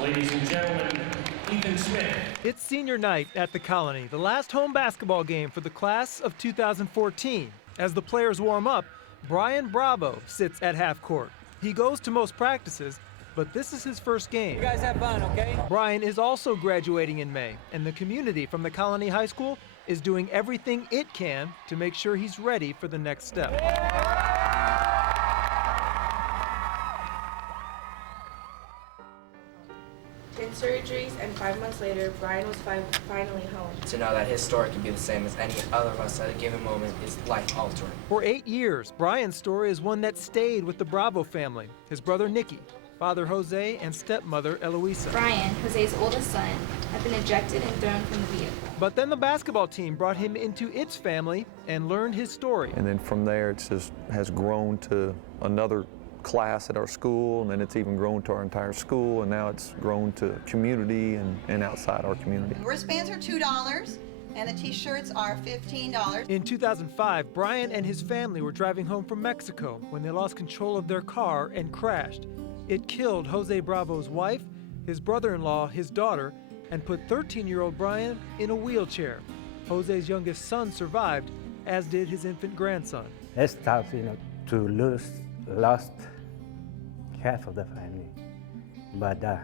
Ladies and gentlemen, Ethan Smith. It's senior night at the Colony, the last home basketball game for the class of 2014. As the players warm up, Brian Bravo sits at half court. He goes to most practices, but this is his first game. You guys have fun, okay? Brian is also graduating in May, and the community from the Colony High School is doing everything it can to make sure he's ready for the next step. 10 surgeries, and 5 months later, Brian was finally home. To know that his story can be the same as any other of us at a given moment is life-altering. For 8 years, Brian's story is one that stayed with the Bravo family, his brother Nicky, father Jose, and stepmother Eloisa. Brian, Jose's oldest son, had been ejected and thrown from the vehicle. But then the basketball team brought him into its family and learned his story. And then from there, it just has grown to another class at our school, and then it's even grown to our entire school, and now it's grown to community and outside our community. Wristbands are $2, and the t-shirts are $15. In 2005, Brian and his family were driving home from Mexico when they lost control of their car and crashed. It killed Jose Bravo's wife, his brother-in-law, his daughter, and put 13-year-old Brian in a wheelchair. Jose's youngest son survived, as did his infant grandson. It's tough, to lost half of the family, but the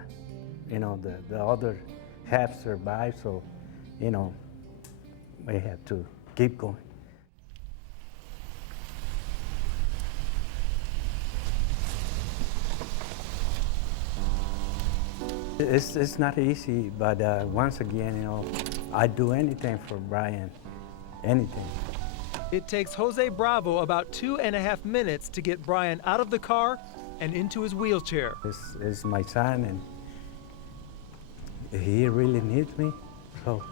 other half survived, so we have to keep going. It's not easy, but once again, I'd do anything for Brian, anything. It takes Jose Bravo about 2.5 minutes to get Brian out of the car and into his wheelchair. This is my son, and he really needs me, so,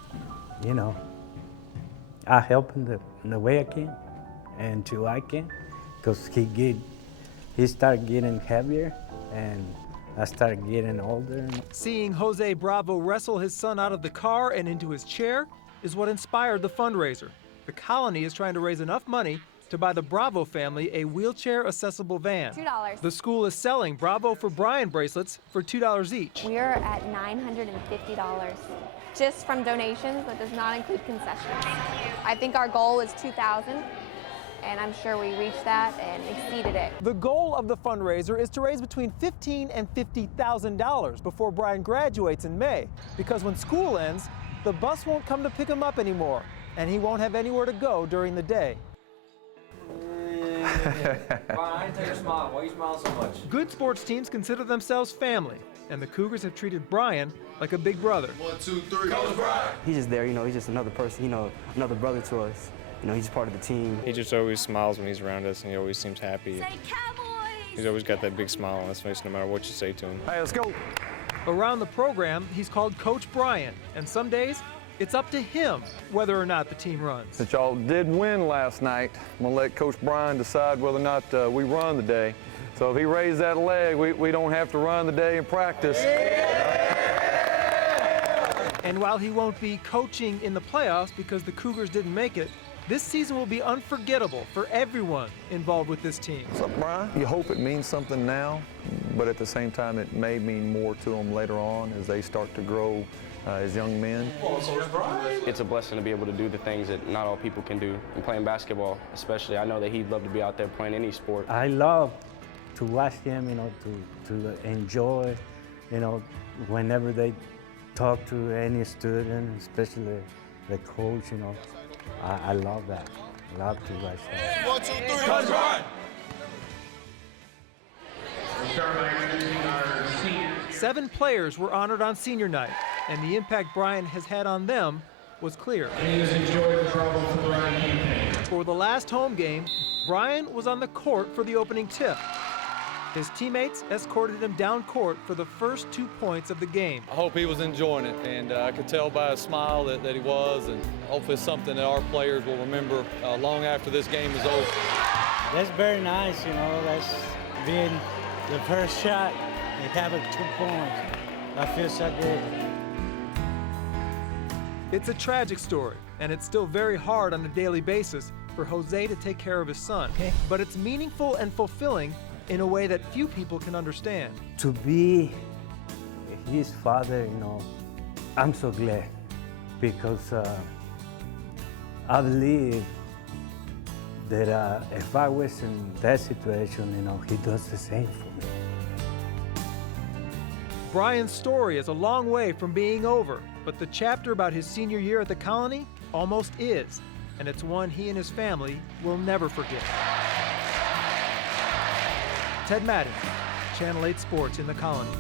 I help him in the way I can, until I can, because he started getting heavier, and I started getting older. Seeing Jose Bravo wrestle his son out of the car and into his chair is what inspired the fundraiser. The Colony is trying to raise enough money to buy the Bravo family a wheelchair-accessible van. $2. The school is selling Bravo4Brian bracelets for $2 each. We are at $950, just from donations. That does not include concessions. I think our goal is $2,000, and I'm sure we reached that and exceeded it. The goal of the fundraiser is to raise between $15,000 and $50,000 before Brian graduates in May, because when school ends, the bus won't come to pick him up anymore, and he won't have anywhere to go during the day. Brian, take a smile. Why are you smiling so much? Good sports teams consider themselves family, and the Cougars have treated Brian like a big brother. 1, 2, 3, Coach Brian! He's just there, he's just another person, another brother to us. He's part of the team. He just always smiles when he's around us, and he always seems happy. Say Cowboys! He's always got that big smile on his face no matter what you say to him. Hey, let's go. Around the program, he's called Coach Brian, and some days, it's up to him whether or not the team runs. Since y'all did win last night, I'm going to let Coach Brian decide whether or not we run the day. So if he raised that leg, we don't have to run the day in practice. And while he won't be coaching in the playoffs because the Cougars didn't make it, this season will be unforgettable for everyone involved with this team. What's up, Brian? You hope it means something now, but at the same time, it may mean more to them later on as they start to grow as young men. It's a blessing to be able to do the things that not all people can do. And playing basketball, especially, I know that he'd love to be out there playing any sport. I love to watch him, to enjoy, whenever they talk to any student, especially the coach, I love that. I love to watch that. 1, 2, 3, Coach Brian! 7 players were honored on senior night, and the impact Brian has had on them was clear. Please enjoy the Bravo4Brian campaign. For the last home game, Brian was on the court for the opening tip. His teammates escorted him down court for the first 2 points of the game. I hope he was enjoying it, and I could tell by his smile that he was, and hopefully it's something that our players will remember long after this game is over. That's very nice, that's being the first shot and having 2 points. I feel so good. It's a tragic story, and it's still very hard on a daily basis for Jose to take care of his son. Okay. But it's meaningful and fulfilling in a way that few people can understand. To be his father, I'm so glad because I believe that if I was in that situation, he does the same for me. Brian's story is a long way from being over, but the chapter about his senior year at the colony almost is, and it's one he and his family will never forget. Ted Madden, Channel 8 Sports in the Colony.